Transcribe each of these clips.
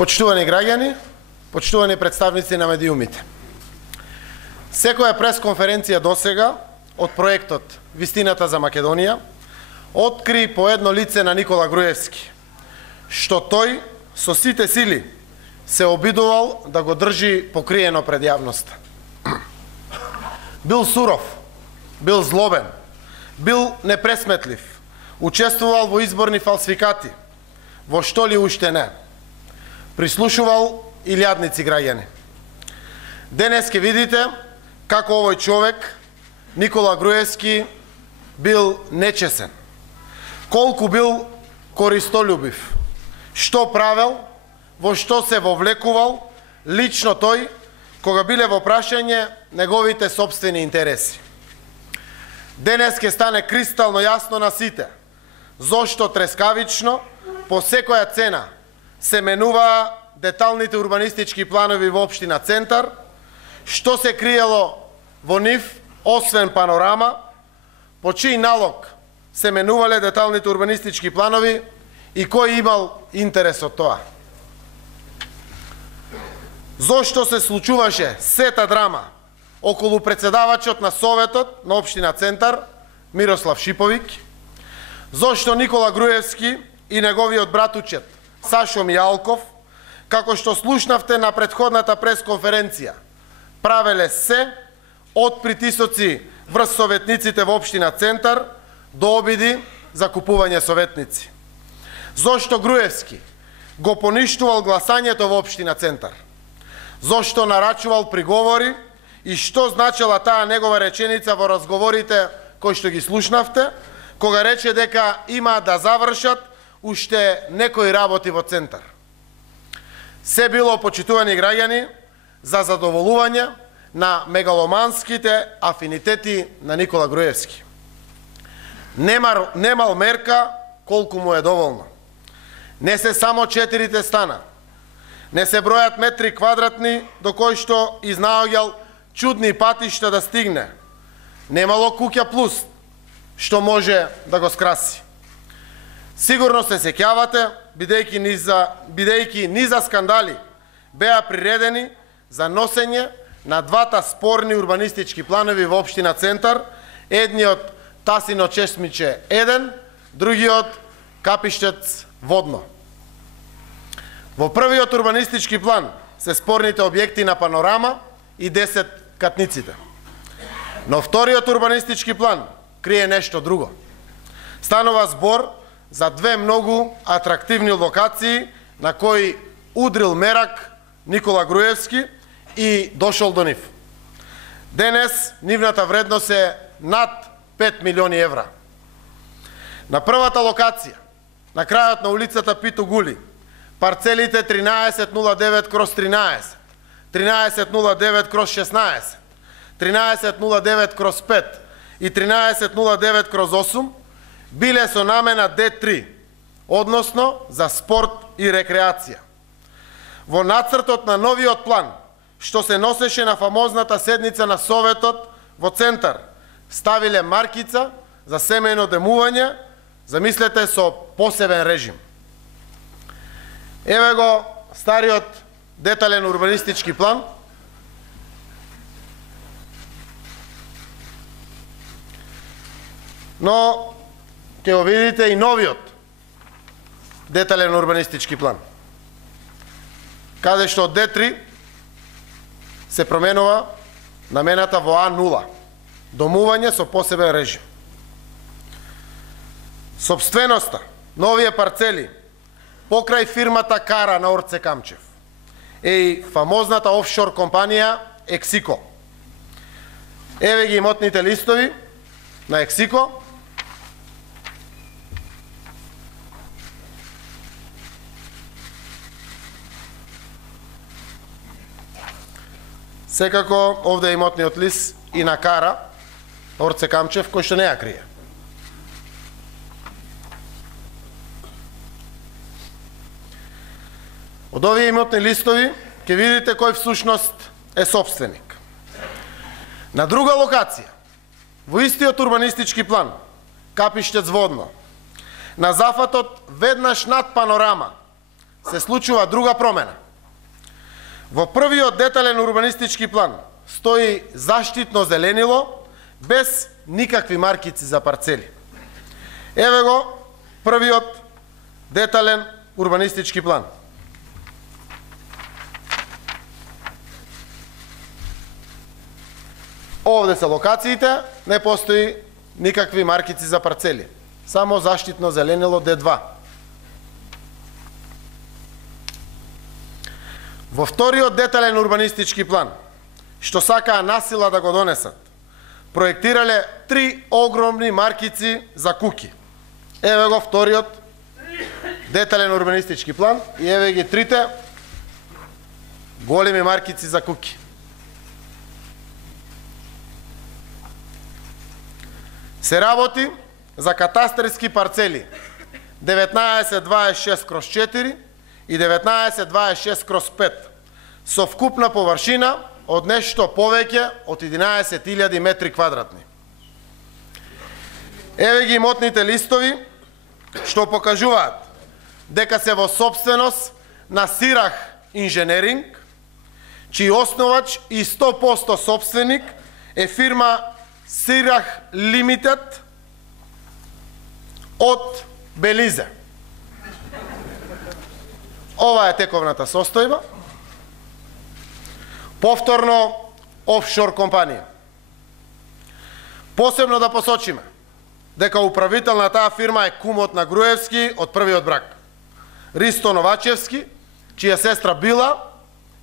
Почитувани граѓани, почитувани представници на медиумите. Секоја пресконференција досега од проектот Вистината за Македонија откри по едно лице на Никола Груевски, што тој со сите сили се обидувал да го држи покриено пред јавноста. Бил суров, бил злобен, бил непресметлив, учествувал во изборни фалсификати, во што ли уште не. Прислушувал илјадници граѓани. Денес ќе видите како овој човек, Никола Груевски, бил нечесен, колку бил користолюбив, што правел, во што се вовлекувал лично тој, кога биле во прашање неговите собствени интереси. Денес ќе стане кристално јасно на сите, зошто трескавично, по секоја цена, се менуваа деталните урбанистички планови во општина Центар, што се криело во нив, освен панорама, по чиј налог се менувале деталните урбанистички планови и кој имал интерес од тоа. Зошто се случуваше сета драма околу председавачот на Советот на општина Центар, Мирослав Шиповик, зошто Никола Груевски и неговиот братучет Сашо Мијалков, како што слушнавте на претходната пресконференција, правеле се од притисоци врз советниците во општина Центар до обиди за купување советници. Зошто Груевски го поништувал гласањето во општина Центар? Зошто нарачувал приговори и што значела таа негова реченица во разговорите кои што ги слушнавте, кога рече дека има да завршат уште некои работи во Центар? Се било, почитувани граѓани, за задоволување на мегаломанските афинитети на Никола Груевски. Немал мерка колку му е доволно. Не се само 4 стана, не се бројат метри квадратни до кои што изнаоѓал чудни патишта да стигне. Немало куќа плюс, што може да го скраси. Сигурно се сеќавате, бидејќи низа скандали беа приредени за носење на двата спорни урбанистички планови во општина Центар, едниот Тасино Чесмиче 1, другиот Капиштец Водно. Во првиот урбанистички план се спорните објекти на панорама и 10 катниците. Но вториот урбанистички план крие нешто друго. Станува збор за две многу атрактивни локации на кои удрил мерак Никола Груевски и дошол до нив. Денес нивната вредност е над 5 милиони евра. На првата локација, на крајот на улицата Питу Гули, парцелите 1309/13, 1309/16, 1309/5 и 1309/8 биле со намена Д3, односно за спорт и рекреација. Во нацртот на новиот план, што се носеше на фамозната седница на Советот во Центар, ставиле маркица за семејно демување, замислете, со посебен режим. Еве го стариот детален урбанистички план. Но ќе го видите и новиот детален урбанистички план, каде што од Д3 се променува намената во А0, домување со посебен режим. Собственоста на овие парцели покрај фирмата Кара на Орце Камчев е и фамозната офшор компанија Ексико. Еве ги имотните листови на Ексико. Секако овде е имотниот лист и на Кара Орце Камчев, кој што не ја крие. Од овие имотни листови ќе видите кој всушност е собственик. На друга локација, во истиот урбанистички план, Капиштец Водно, на зафатот веднаш над панорама, се случува друга промена. Во првиот детален урбанистички план стои заштитно зеленило без никакви маркици за парцели. Еве го првиот детален урбанистички план. Овде се локациите, не постои никакви маркици за парцели. Само заштитно зеленило Д2. Во вториот детален урбанистички план, што сакаа насила да го донесат, проектирале 3 огромни маркици за куки. Еве го вториот детален урбанистички план и еве ги 3 големи маркици за куки. Се работи за катастерски парцели 1926/4 и 1926/5 со вкупна површина од нешто повеќе од 11.000 метри квадратни. Еве ги имотните листови што покажуваат дека се во собственост на Сирах Инженеринг, чиј основач и 100% собственик е фирма Сирах Лимитед од Белизе. Ова е тековната состојба. Повторно, офшор компанија. Посебно да посочиме дека управител на таа фирма е кумот на Груевски од првиот брак, Ристо Новачевски, чија сестра била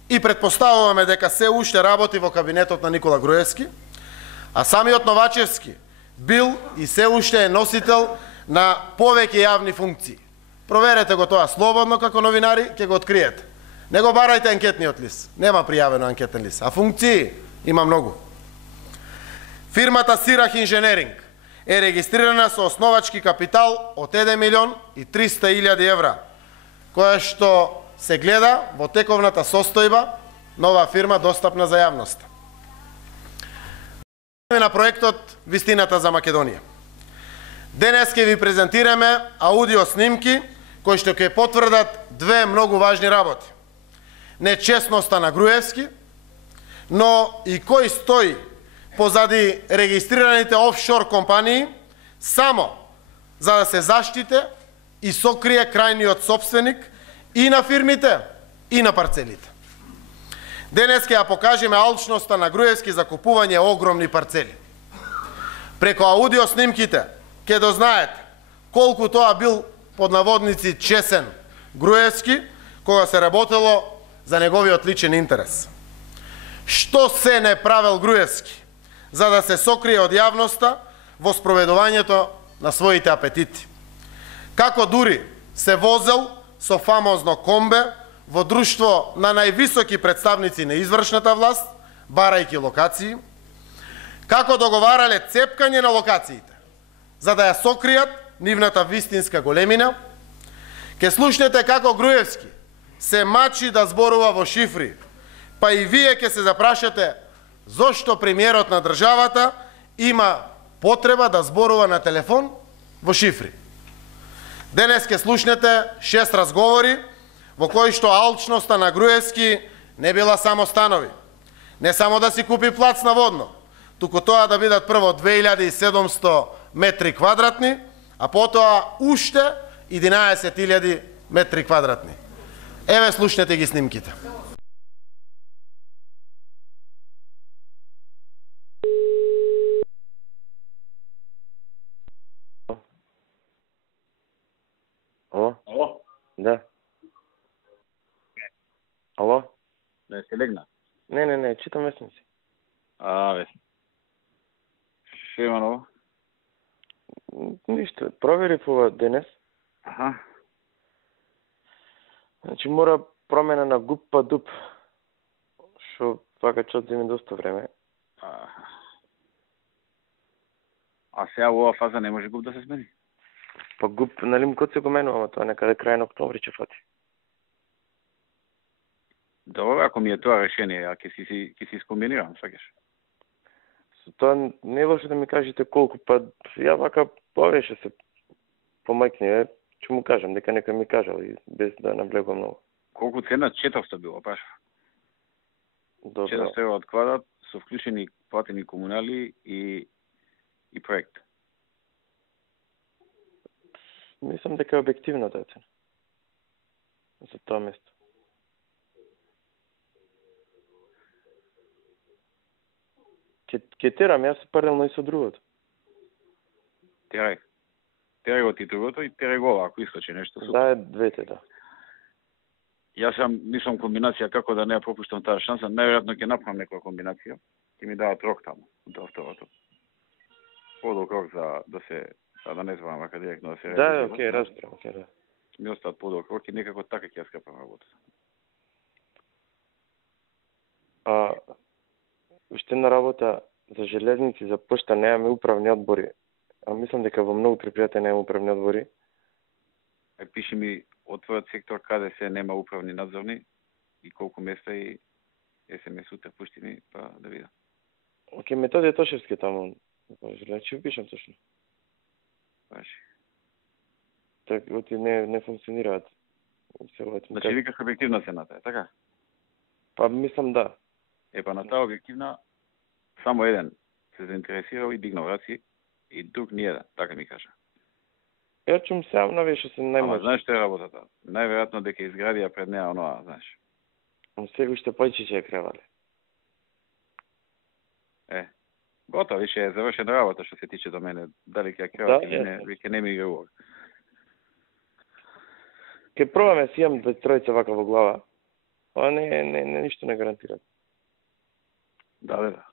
и предпоставуваме дека се уште работи во кабинетот на Никола Груевски, а самиот Новачевски бил и се уште е носител на повеќе јавни функции. Проверете го тоа слободно како новинари, ќе го откриете. Не го барајте анкетниот лист, нема пријавено анкетен лист, а функции има многу. Фирмата Сирах Инженеринг е регистрирана со основачки капитал од 1.300.000 евра, која што се гледа во тековната состојба на оваа фирма достапна за јавноста. На проектот Вистината за Македонија. Денес ќе ви презентираме аудио снимки кои што ќе потврдат две многу важни работи. Нечестноста на Груевски, но и кој стои позади регистрираните офшор компании само за да се заштите и сокрие крајниот собственик и на фирмите и на парцелите. Денес ќе ја покажеме алчноста на Груевски за купување огромни парцели. Преко аудио снимките ќе дознаете колку тоа бил под наводници чесен Груевски кога се работело за неговиот личен интерес. Што се не правел Груевски за да се сокрие од јавноста во спроведувањето на своите апетити. Како дури се возел со фамозно комбе во друштво на највисоки представници на извршната власт, барајќи локации, како договарале цепкање на локациите, за да ја сокријат нивната вистинска големина. Ке слушнете како Груевски се мачи да зборува во шифри, па и вие ке се запрашате зошто премиерот на државата има потреба да зборува на телефон во шифри. Денес ке слушнете 6 разговори во кои што алчноста на Груевски не била само станови, не само да си купи плац на водно, туку тоа да бидат прво 2700 метри квадратни, а потоа уште 11.000 метри квадратни. Еве слушнете ги снимките. Алло? Алло? Да. Алло? Не си легна? Не, читам вестници. Бе. Што има ново? Ништо, провери по денес. Аха. Значи мора промена на ГУП па ДУП. Што вака ќе одземе доста време. А сега во оваа фаза не може ГУП да се смени? Па ГУП, нали му код се го менува, ама тоа некаде крај на октомври ќе фати. Добро, ако ми е тоа решение, а ќе си искомбинирам, сваќаш? Со тоа не е лошо да ми кажете колку, па ја вака повеќе се помакне. Ќе му кажам, дека некој ми кажал и без да наблегувам многу. Колку цена? 400 било, баш. Добро. 400 евро од квадрат со вклучени платени комунали и проект. Мислам дека е објективна таа цена. За тоа место. Ке терам, јас се паралелно и со другото. Терај го ти другото и терај го ако искачи нешто. Да, двете, да. Јас мислам комбинација како да не ја пропуштам таа шанса. Најверојатно ќе направам некоја комбинација. Ќе ми дадат рок таму, до второто. Подолг рок за да се, да не зборам вака директно да се Да, окей, разбирам, окей, да. Ми остаат подолг рок и некако така ќе ја скапам работата. Уште една работа за железници, за пошта немаме управни одбори. А мислам дека во многу предпријатија нема управни одбори. Пиши ми од твојот сектор каде се нема управни надзорни и колку места и СМС утре пушти ми, па да видам. Океј, Методија Тошевски таму. Ќе пишам точно. Баши. Така оти не функционираат. Значи викаш објективна цената, така? Па мислам да. Па на таа објективна само еден се заинтересирал и дигнал раци и друг ни еден, така ми кажа. Ја чум сам навеше се најмоќ. Ама знаеш што е работата? Најверојатно дека изградија пред неа оноа, знаеш. Сега уште појче ќе ја кревале. Готово, више е завршена работа што се тиче до мене. Дали ќе ја креват или не, веќе не ми игра улога. Ке пробаме си имам тројца вака во глава. А не ништо не гарантира. Да.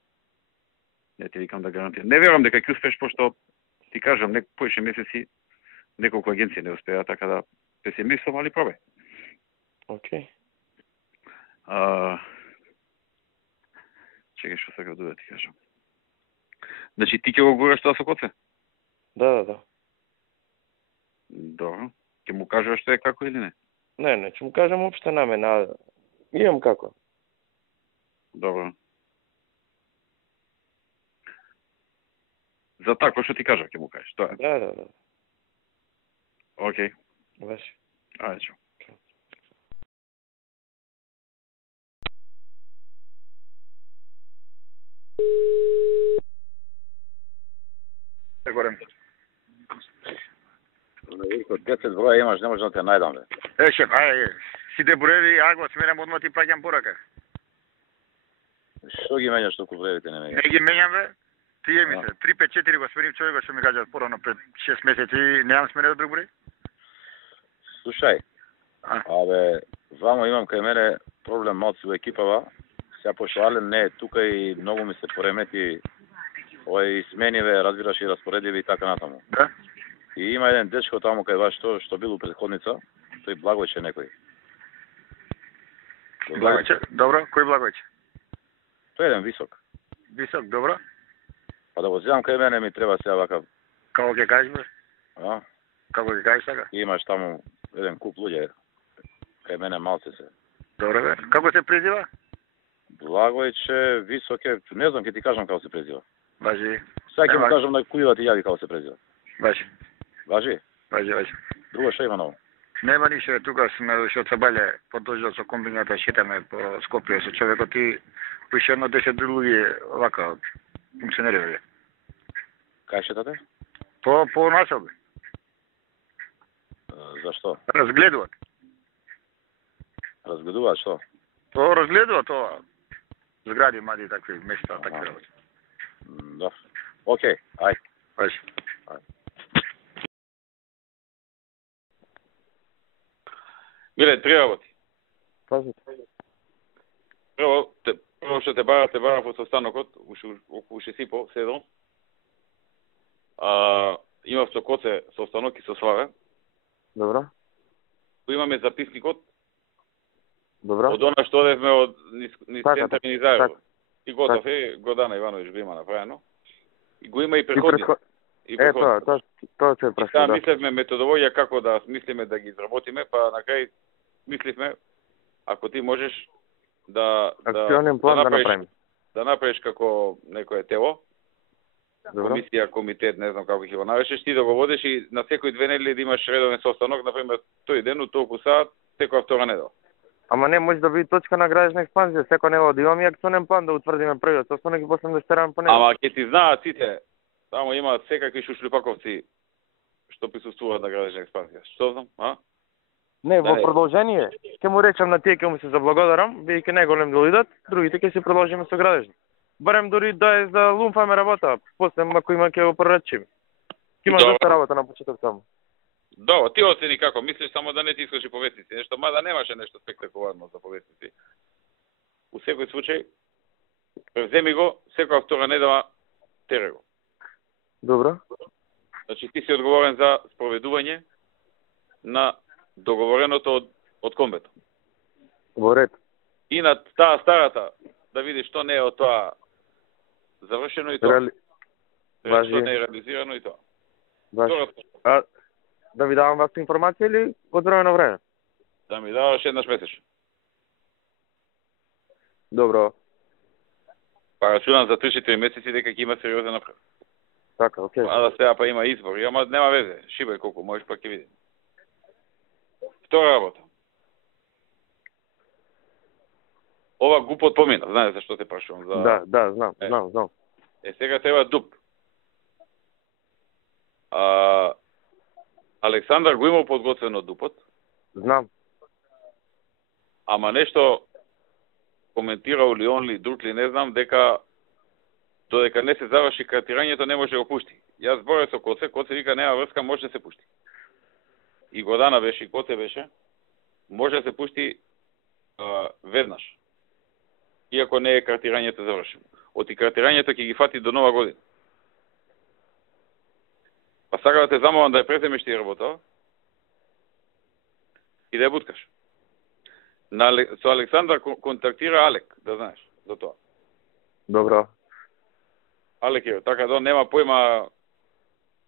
Не ти викам да гарантирам. Не верувам дека ќе успеш, пошто ти кажам, поише месеци неколку агенции не успеа, така да песимистам, али пробај. Океј. Чекај што сакав да ти кажам. Значи ти ќе го гураш тоа со коце? Да. Добро. Ќе му кажеш што е како или не? Не, ќе му кажам општа намена. Имам како. Добро. За тако што ти кажа ќе му кажеш, тоа е. Да. Океј. Баш. Ајде, чао. Горем. 10 броја имаш, не можеш да те најдам, бе. Шеф, сите броеви, го сменам одма ти праќам порака. Што ги менјаш толку броевите не менјаш? Не ги менјам, бе. Тие ми се. 354 го сменив човека што ми кажат порано пред 6 месеци, немам сменет друг број. Слушај, абе, вамо имам кај мене проблем малци во екипава. Сега пошто Ален не е тука и многу ми се поремети овој смениве, разбираш и распоредливи и така натаму. Да? И има еден дечко таму кај вас што бил у претходница, тој Благојче некој. Благојче? Добро, кој Благојче? Тој е еден висок. Висок, добро. Па да го земам кај мене ми треба сега вака. Како ќе кажеш, бе? Како ќе кажеш така? И имаш таму еден куп луѓе. Кај мене малце се. Добро, бе. Како се презива? Благојче, висок е, не знам, ќе ти кажам како се презива. Важи. Сега ќе му кажам на којува ти јави како се презива. Важи. Важи? Важи. Друго што има ново? Нема ништо, тука сме што Цабале продолжил со комбината, шетаме по Скопје со човекот и пише едно 10 луѓе вака функционерија. Кај шетате? По насоби. Зашто? Разгледуваат. Разгледуваат што? Разгледуваат тоа. Згради, мади, такви места, такви работи. Да. Океј, ај. Важи. Миле, три работи. Пазите. Прво што те бара во состанокот, околу 6:30, 7. Имав со коце состанок и со Славе. Добро. Имаме записникот. Добро. Од она што одевме од низ центар и низ аеро. И готов е, Гордана Ивановиќ го има направено. И го има и преходниот. Тоа се праша. Сега мислевме методологија како да мислиме да ги изработиме, па на крај мисливме ако ти можеш акционен план да направиме. Да направиш како некое тело комисија, комитет, не знам како ќе го наречеш, ти да го водиш и на секои 2 недели да имаш редовен состанок, например, тој ден у толку саат, секоја втора недела. Ама не може да биде точка на градежна експанзија, секој недела да имаме акционен план да утврдиме првиот состанок и после да стераме по него. Ама ќе ти знаат сите, само има секакви шушлипаковци што присуствуваат на градежна експанзија. Што знам, а? Не, во продолжение, ќе му речам на тие ќе му се заблагодарам, бидејќи најголем да идат, другите ќе се продолжиме со градежни. Барем дори да е за лумфаме работа, после ако има ќе го прорачиме. Ќе има доста работа на почеток само. Добро, ти оцени како мислиш, само да не ти искаш и повестници, нешто, мада немаше нешто спектакуларно за повестници. У секој случај, превземи го, секоја втора недела тере го. Добро. Значи ти си одговорен за спроведување на договореното од комбето. Во ред. И на таа старата, да видиш што не е од тоа завршено и тоа. Што не е реализирано и тоа. А да ви давам вашата информација или од време на време? Да ми даваш еднаш месечно. Добро. Па рачунам за 3-4 месеци дека ќе има сериозен напред. Така, окей. А да сега па има избори, ама нема везе. Шибај колку можеш, па ќе видим. Втора работа. Ова гупот помина, знаеш зашто те прашувам за... Да, знам. Сега треба дуп. Александар го имал подготвено дупот. Знам. Ама нешто коментирал ли он ли, друг ли, не знам, дека додека не се заврши картирањето не може да го пушти. Јас зборев со Коце вика нема врска, може да се пушти. И Годана беше, и Коце беше, може да се пушти веднаш. Иако не е картирањето завршено. Оти картирањето ќе ги фати до нова година. Па сака да те замолам да ја преземеш ти работа и да ја буткаш. Со Александар контактира Алек, да знаеш, за тоа. Добро. Алек е, така да нема појма...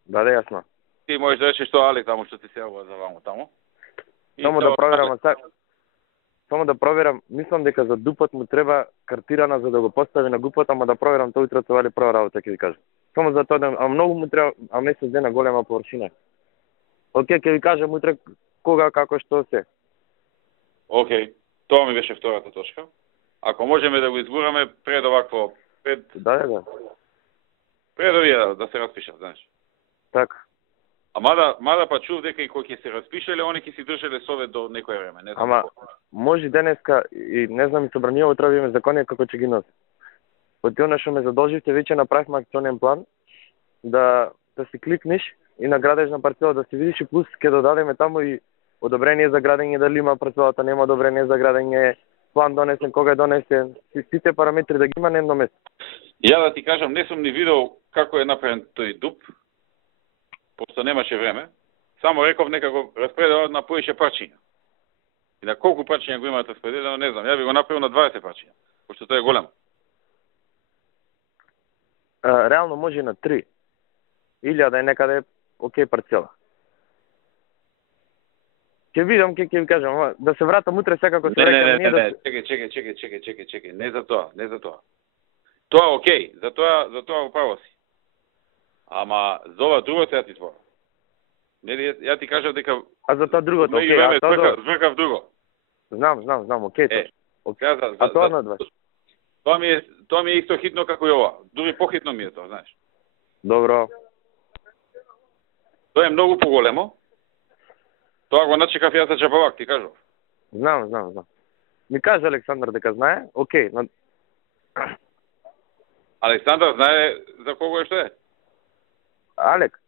Да, јасно. Ти можеш да речеш што Алек таму, што ти се јавува за ваму таму. Само да проверам, само да проверам, мислам дека за дупот му треба картирана за да го постави на гупот, ама да проверам тоа утре тоа ли прва работа ќе ви кажам. Само за тоа да, а многу му треба, а месец дена голема површина. Океј, ќе ви кажам утре кога, како, што се. Океј, тоа ми беше втората точка. Ако можеме да го изгураме пред овакво, Да. Пред овие да се распишат, знаеш. Така. А мада па чув дека и кој ќе се распишеле, они ќе си држеле совет до некој време, не знам. Ама може денеска и не знам и собранијаво треба да имаме закони како ќе ги носи. Од она што ме задолживте, веќе направивме акционен план да си кликнеш и на градежна парцела да си видиш и плюс ќе додадеме таму и одобрение за градење, дали има парцелата, нема одобрение за градење, план донесен, кога е донесен, сите параметри да ги има на едно место. Ја да ти кажам, не сум ни видел како е направен тој дуп, пошто немаше време. Само реков нека го распределат на поише парчиња. И на колку парчиња го имаат распределено, не знам. Ја би го направил на 20 парчиња, пошто тоа е големо. Реално може и на 3. Или да е некаде окей парцела. Ќе видам, ќе ви кажам, да се вратам утре секако се рекам. Не, чекај, не за тоа. Тоа окей, за тоа управо си. Ама за ова друго се ја ти зборам. Нели ја ти кажав дека а за тоа другото, окей, збркав друго. Знам, окей. А тоа на 20. Тоа ми е исто хитно како и ова. Дури похитно ми е тоа, знаеш. Добро. Тоа е многу поголемо. Тоа го начекав јас за чапавак, ти кажав. Знам. Ми каже Александар дека знае, окей. Александар знае за кого е што е? Алек.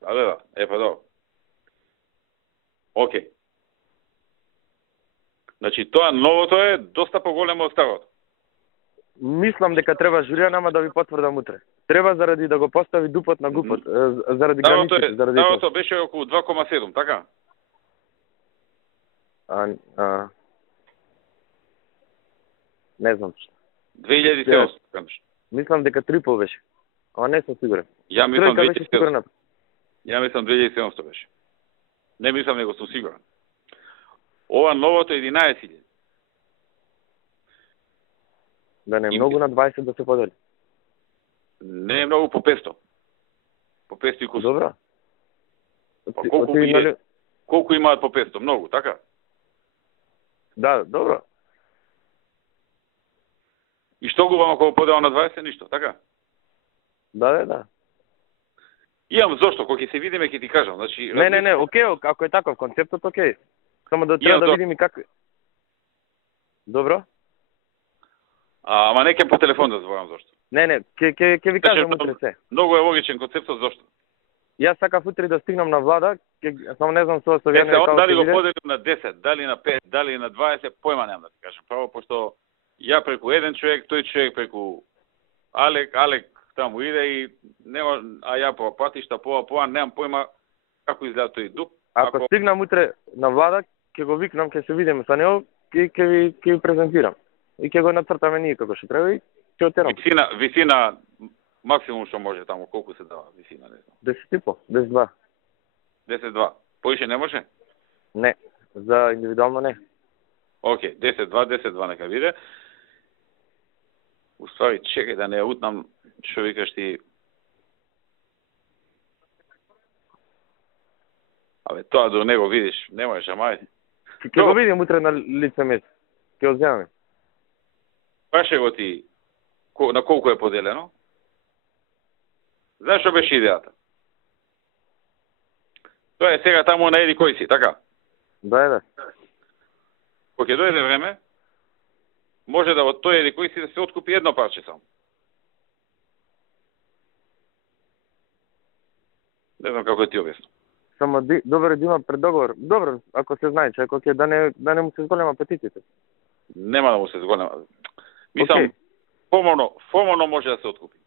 Да. Па добро. Океј. Значи, тоа новото е доста поголемо од старото. Мислам дека треба журија нама да ви потврдам утре. Треба заради да го постави дупот на гупот, заради границите, заради... Старото беше околу 2,7, така? Не знам што. 2700, кажеш. Мислам дека трипол беше. Ама не сум сигурен. Ја мислам 2700. Ја мислам 2700 беше. Не мислам, него сум сигурен. Ова новото 11.000. Да не многу на 20 да се подели. Не е многу по 500. По 500 и кусок. Добро. Па колку имаат по 500? Многу, така? Да, добро. И што губам ако го подела на 20? Ништо, така? Да. Имам зошто, кога ќе се видиме ќе ти кажам. Значи, Не, окей, ако е таков концептот, окей. Само да треба да видиме как. Добро? Ама не ќе по телефон да зборам зошто. Не, ќе ви кажам утре се. Многу е логичен концептот зошто. Јас сакав утре да стигнам на влада, само не знам со Јане како дали го поделим на 10, дали на 5, дали на 20, појма немам да ти кажам. Право, пошто ја преку еден човек, тој човек преку Алек таму иде и нема, а ја по патишта, немам појма како изгледа тој дуп. Ако стигнам утре на влада, ќе го викнам, ќе се видиме со него и ќе ви презентирам. И ќе го нацртаме ние како што треба и ќе отерам. Висина максимум што може таму, колку се дава висина, не знам. 10,5, 10,2. 10,2. Поише не може? Не, за индивидуално не. Океј, 10,2 нека биде. Уствари, чекај да не ја утнам, што викаш ти. Абе, тоа до него видиш, не можеш, ама ајде. Ќе го видим утре на лице место. Ќе го земаме. Прашај го ти на колку е поделено. Знаеш што беше идејата? Тоа е сега таму на еди кој си, така? Да. Кога ќе дојде време, може да од тој еди кој си да се откупи едно парче само. Не знам како ти објаснам. Само добро да има преддоговор. Добро, ако се знае, че ако ќе да не му се зголема апетитите. Нема да му се зголема. Мислам, формално може да се откупи.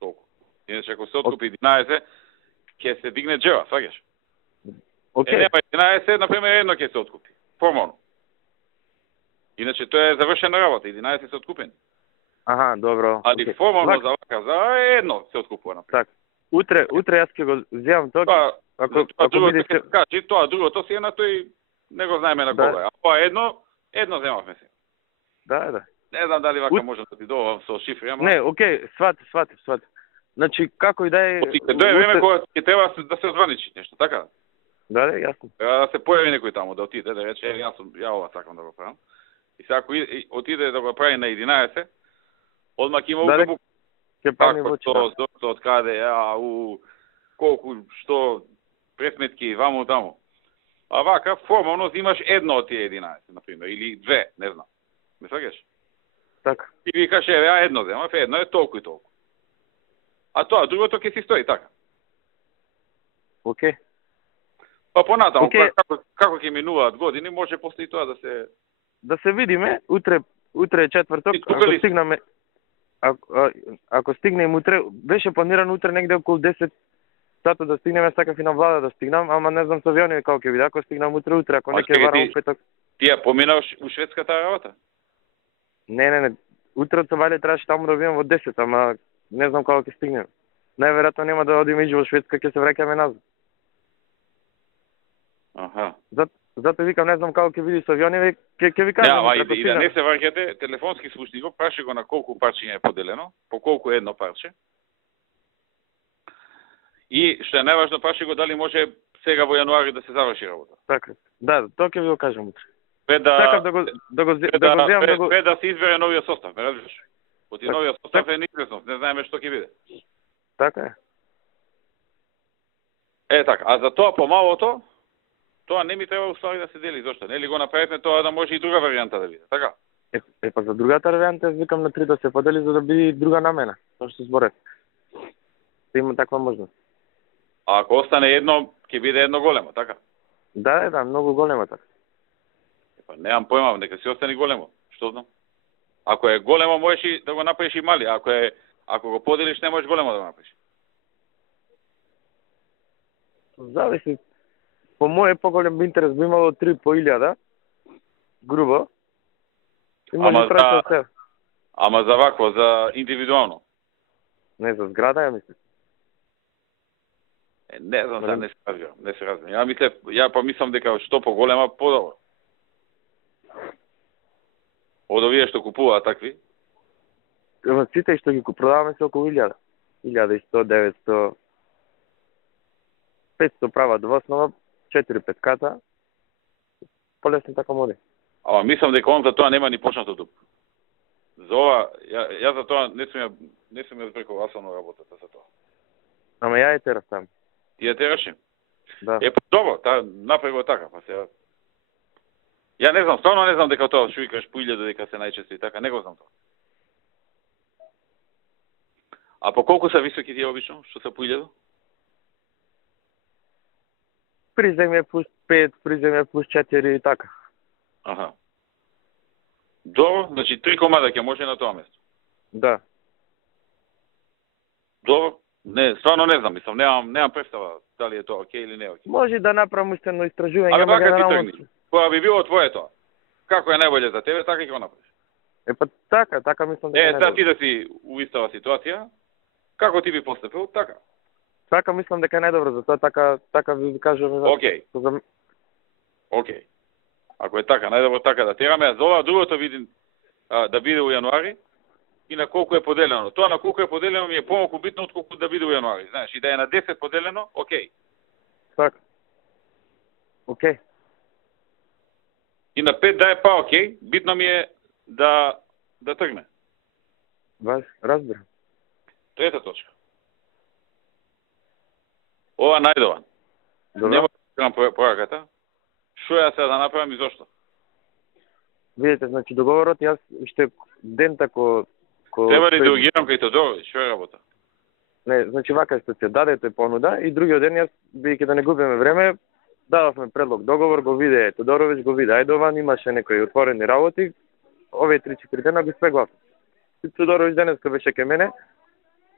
Толку. Иначе ако се откупи 11, ќе се дигне джева, сваѓаш? Нема 11, например, едно ќе се откупи. Формално. Иначе тоа е завршена работа, 11 се откупени. Аха, добро. Али формално за вака, за едно се откупува, например. Так. Утре јас ќе го земам тоа. Ако видите, кажи, тоа другото си е на тој, не го знаеме на кога е. А тоа едно земавме се. Да. Не знам дали вака може да ти довам со шифри, ама... Не, окей, свати. Значи, како и да е... Тоа е време кога ќе треба да се озваничи нешто, така? Да, јасно. Да се појави некој таму, да отиде, да рече, ја ова сакам да го правам. И сега ако отиде да го прави на 11, одмак има укапу. Ќе пани во очи. Тоа од каде, колку, што, пресметки, ваму таму. А вака, формално имаш едно од тие 11, например, или две, не знам. Не сваѓаш? Така. И викаш, ја едно земав, едно е толку и толку. А тоа, другото ќе си стои така. Окей. Па понатаму, како ќе минуваат години, може после тоа да се... Да се видиме, утре е четврток, ако стигнаме... Ако стигнем утре, беше планирано утре негде околу 10 сата да стигнеме, сакав и на влада да стигнам, ама не знам со авиони како ќе биде, ако стигнам утре, ако не ќе варам петок. Ти ја поминаш у шведската работа? Не. Утре од Савале требаше таму да бидам во 10, ама не знам кога ќе стигнем. Најверојатно нема да одиме и во Шведска, ќе се враќаме назад. Аха. Затоа викам, не знам како ќе биде со авиони, ќе ви кажам. И да не се враќате, телефонски слушни го, праши го на колку парчиња е поделено, по колку е едно парче. И што е најважно, праши го дали може сега во јануари да се заврши работа. Така. Да, тоа ќе ви го кажам утре. Пред да се избере новиот состав, ме разбираш? Оти новиот состав е неизвестност, не знаеме што ќе биде. Така е. Така, а за тоа помалото, тоа не ми треба уствари да се дели, зошто? Нели го направивме тоа да може и друга варијанта да биде, така? Па за другата варијанта викам на 3 да се подели за да биде друга намена, тоа што зборев. Има таква можност. А ако остане едно, ќе биде едно големо, така? Да, многу големо така. Па немам појма, нека си остане големо. Што знам? Ако е големо, можеш и да го направиш и мали. Ако го поделиш, не можеш големо да го направиш. Зависи. По моје поголем интерес би имало 3.500, грубо. Ама за вакво, за индивидуално? Не, за зграда, ја мислам. Не знам, не се разбирам. Ја мислам дека што поголема, подобро. Од овие што купуваат такви? Сите што ги продаваме се околу 1000. 1100, 900, 500 прават во основа, 4-5 ката. Полесно така моди. Ама мислам дека он за тоа нема ни почнато тук. За ова, ја за тоа не сум ја збрекувасано работата за тоа. Ама ја е терас там. Ти ја тераше? Да. Па добро, направи го така, па се. Ја не знам, стварно не знам дека тоа што викаш по 1000 дека се најчесто и така, не го знам тоа. А по колку се високи тие обично, што се по 1000? Приземје плюс 5, приземје плюс 4 и така. Аха. Добро, значи 3 комада ќе може на тоа место. Да. Добро. Не, стварно не знам, мислам, немам представа дали е тоа окей или не окей. Може да направам уште едно истражување. Абе, вака ти тргни. Кога би било твое тоа? Како е најболje за тебе, така ќе го направиш. Па така мислам дека сега ти да си у истава ситуација, како ти би постапил, така. Така мислам дека е најдобро, за тоа така ви кажувам. Окей. Окей. Ако е така, најдобро така да тераме, за ова другото видим да биде у јануари и на колку е поделено. Тоа на колку е поделено ми е помалку битно отколку да биде у јануари. Знаеш, и да е на 10 поделено, окей. Така. Окей. И на 5 да е па окей, битно ми е да тргне. Разбирам. Трета точка. Ова најдован. Нема да пораката. Што ја сега да направам и зошто? Видите, значи договорот јас уште ден тако треба ли да ургирам кај Тодороvić, што е работа? Не, значи вака се дадете понуда и другиот ден јас бидејќи да не губиме време, дадовме предлог договор, го виде Тодороvić, го виде Ајдован, имаше некои отворени работи. Овие 3-4 дена ги спеглав. Тодороvić денеска беше кај мене.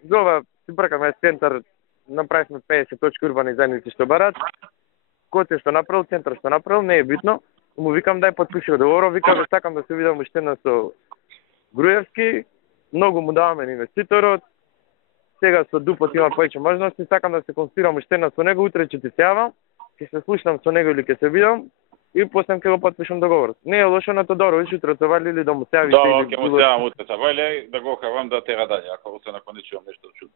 Зова, си бркаме центар, направивме 50 точки урбани заедници што барат. Кој што направил, центар што направил, не е битно. Му викам дај потпиши договор, викам сакам да се видам уште на со Груевски, многу му даваме на инвеститорот. Сега со Дупот има повеќе можности, сакам да се консултирам уште на со него, утре ќе ти се јавам, ќе се слушнам со него или ќе се видам и после ќе го потпишам договорот. Не е лошо на Тодороvić утре се вали или да му се јави. Да, ќе му се јавам утре се вали да го хавам да тера дале, ако се након не чувам нешто чудно.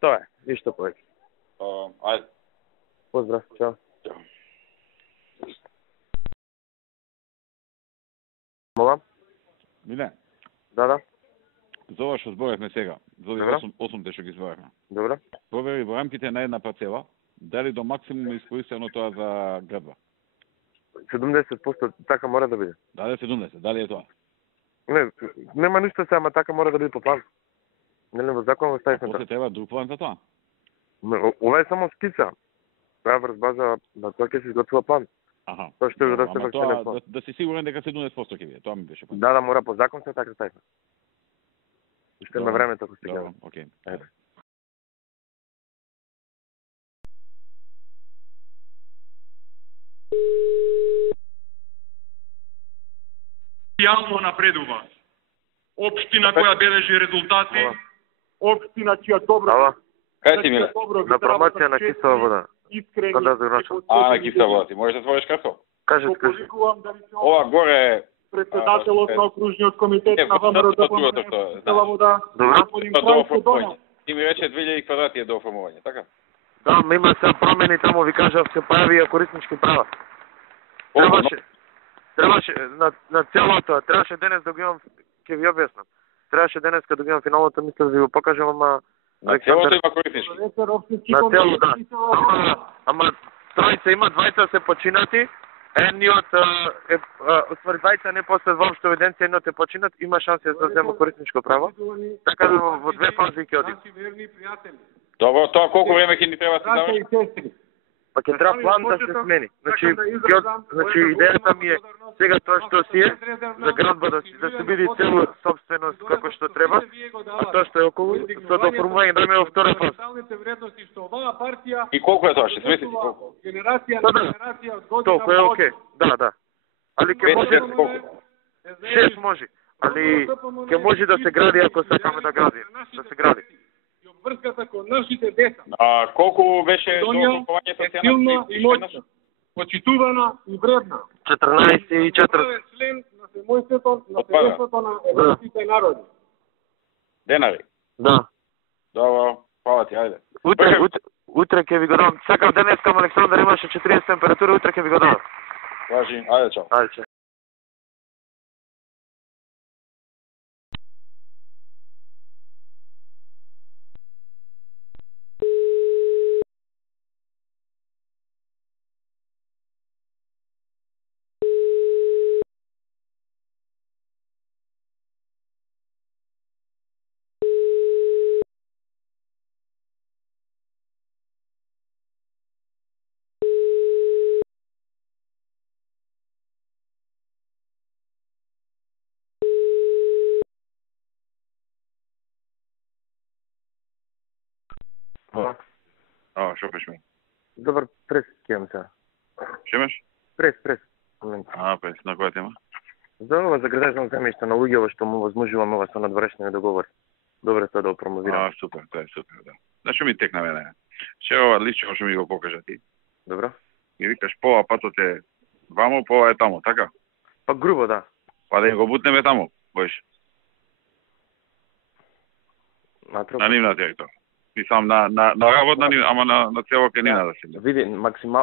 Тоа е, ништо повеќе. Ајде. Поздрав, чао. Мола? Миле. Да. За ова што зборевме сега, за овие 8 што ги зборевме. Добро. Провери во рамките на една парцела, дали до максимум е искористено тоа за градба? 70% така мора да биде. Дали 70, дали е тоа? Не, нема ништо се, ама така мора да биде по план. Нели во закон го ставивме После треба друг план за тоа? Ова е само скица. Тоа врз база на тоа ќе се изготвува план. Аха. Тоа што да се тоа да си сигурен дека 70% ќе биде, тоа ми беше план. Да, мора по закон се така ставивме. Уште на времето ако стигнеме. Окей. Ајде. Јавно напредува. Општина која бележи резултати, општина чија добро... Кај си, Миле? На промоција на кисела вода. Искрени... на кисела вода. Ти можеш да отвориш картон? Кажи. Ова горе... Председателот на окружниот комитет на ВМРО за кисела вода. Добро. До оформување. Ти ми рече 2000 квадрати е до оформување, така? Да, има се промени таму, ви кажав, се појави кориснички права. Требаше на целото, требаше денес да го имам, ќе ви објаснам. Требаше денес да го имам финалното, мисля да ви го покажам, ама... На целото има кориснички. На цело, да. Ама тројца има, двајца се починати, едниот е, двајца не после воопшто евиденција, едниот е починат, има шанси да се зема корисничко право. Така да во две фази ќе оди. Добро, тоа колку време ќе ни треба да се заврши? Па ќе треба план да се смени. Значи идејата ми е сега тоа што си е за градба да се биде цела собственост како што треба, а тоа што е околу со доформување да има втора фаза. И колку е тоа? Ще смислите колку? Толку е окей. Да. Али ќе може 6 може. Али ќе може да се гради ако сакаме да се гради. Врската кон нашите деца. А колку беше доаѓање со силна и моќна, почитувана и вредна. 14 и 4. Тоа е член на семејството на европските народи. Денари. Да. Добро. Hvala ti, ajde. Утре ќе ви го дам. Сакам денеска Александар имаше 40 температура, утре ќе ви го дам. Važi, ajde, čao. Ајде. Че. Što peš mi? Добар, прес ќе имам сега. Što imaš? Прес. Прес, на која тема? За ова за градежно земјиште на луѓето што му возможуваме ова со надворешни договори. Добре тоа да го промовирам. Супер, тоа е супер, да. Зашо ми текна мене? Че ова лично што ми го покажа ти? Добро? И викаш, пова патот е вамо, пова е тамо, така? Па грубо, да. Па да им го бутнеме тамо, боиш? На нивна територија. И сам на работна, ама на цело ке нина да се. Види,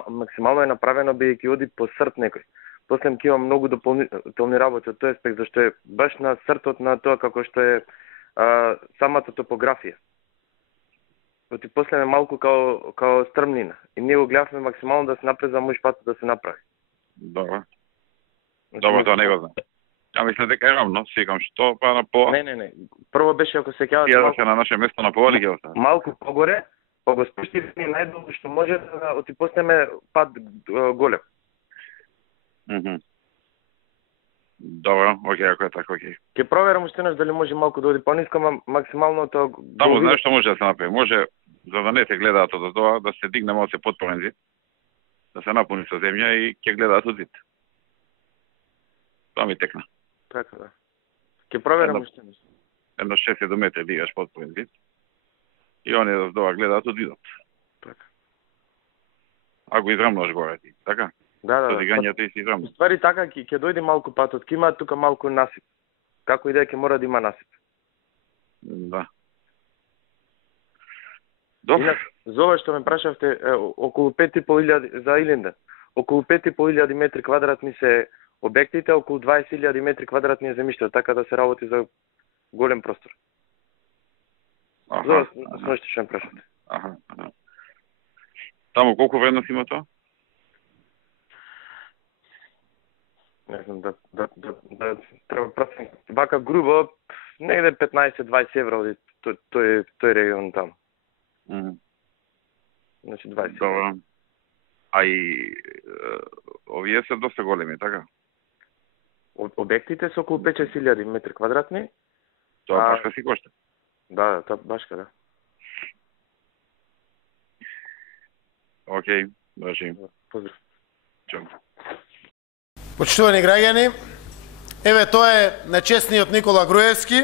максимално е направено бидејќи оди по срт некој. После ќе има многу дополнителни работи од тој аспект, зашто е баш на сртот на тоа како што е самата топографија. Оти после е малку као стрмнина. И ние го гледавме максимално да се направи за мој патот да се направи. Добро. Добро, тоа не го знам. Ја мислам дека е рамно, секам што, па на по... Не. Прво беше ако се кјава... Ја да се на наше место на повали ќе остане. Малку погоре, па го спуштиме најдолу што може да отипоснеме пат голем. Добро, окей, ако е така, окей. Ке проверам уште неш дали може малку да оди пониско, ама максимално тоа... Таму знаеш што може да се направи? Може, за да не се гледаат од тоа, да се дигне малку се подпорен зид, да се напуни со земја и ќе гледаат од зид. Тоа ми текна. Така, да. Ке проверам уште нешто. Едно 6-7 метри дигаш подпорен зид и оние да здова гледаат од зидот. Така. Ако израмнаш горе ти, така? Да. Со дигањето и си израмно. Ствари така, ќе дојде малку патот, ќе има тука малку насип. Како и да ќе мора да има насип. Да. Добро. За ова што ме прашавте, околу 5.500 за Илинден. Околу 5.500 метри квадратни се објектите, околу 20.000 метри квадратни е земјиште, така да се работи за голем простор. За сношти што ме прашавте. Таму колку вредност има тоа? Не знам, да треба процент. Вака грубо, негде 15-20 евро тој регион таму. Значи 20. Добро. А и овие се доста големи, така? Објектите се околу 5-6.000 метри квадратни. Тоа башка си кошта? Да, тоа башка, да. Окей, дожи. Поздрав. Чао. Почитувани граѓани, еве тоа е нечесниот Никола Груевски,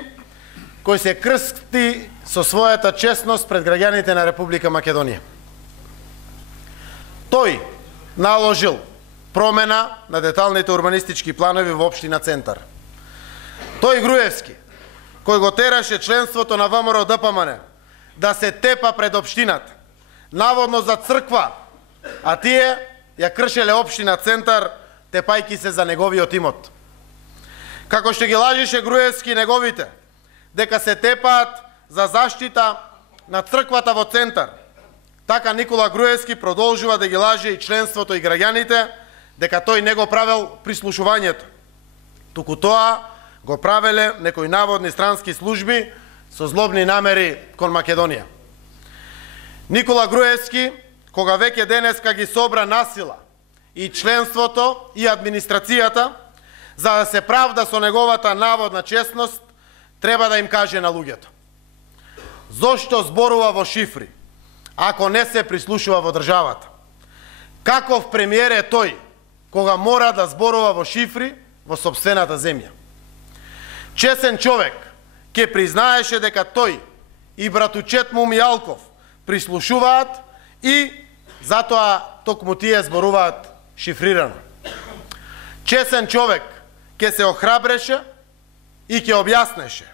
кој се крсти со својата честност пред граѓаните на Република Македонија. Тој наложил промена на деталните урбанистички планови во општина Центар. Тој Груевски, кој го тераше членството на ВМРО ДПМН да се тепа пред општината, наводно за црква, а тие ја кршеле општина Центар, тепајки се за неговиот имот. Како што ги лажеше Груевски неговите, дека се тепаат за заштита на црквата во Центар, така Никола Груевски продолжува да ги лаже и членството и граѓаните, дека тој не го правел прислушувањето. Туку тоа го правеле некои наводни странски служби со злобни намери кон Македонија. Никола Груевски, кога веќе денеска ги собра насила и членството и администрацијата, за да се правда со неговата наводна честност, треба да им каже на луѓето. Зошто зборува во шифри, ако не се прислушува во државата? Каков премиер е тој, кога мора да зборува во шифри во сопствената земја? Чесен човек ке признаеше дека тој и братучет му Мијалков прислушуваат и затоа токму тие зборуваат шифрирано. Чесен човек ке се охрабреше и ке објаснеше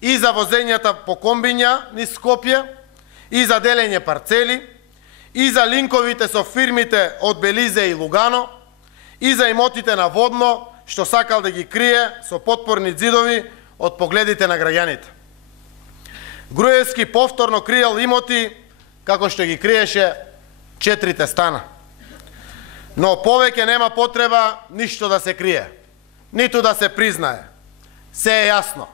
и за возењата по комбиња низ Скопје и за делење парцели, и за линковите со фирмите од Белизе и Лугано, и за имотите на Водно, што сакал да ги крие со потпорни ѕидови од погледите на граѓаните. Груевски повторно криел имоти како што ги криеше 4 стана. Но повеќе нема потреба ништо да се крие, ниту да се признае. Се е јасно.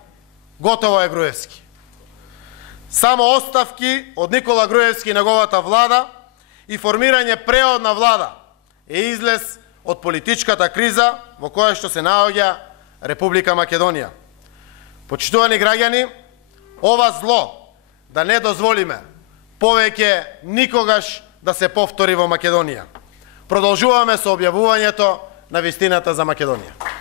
Готово е Груевски. Само оставки од Никола Груевски и неговата влада и формирање преодна влада е излез од политичката криза во која што се наоѓа Република Македонија. Почитувани граѓани, ова зло да не дозволиме повеќе никогаш да се повтори во Македонија. Продолжуваме со објавувањето на вистината за Македонија.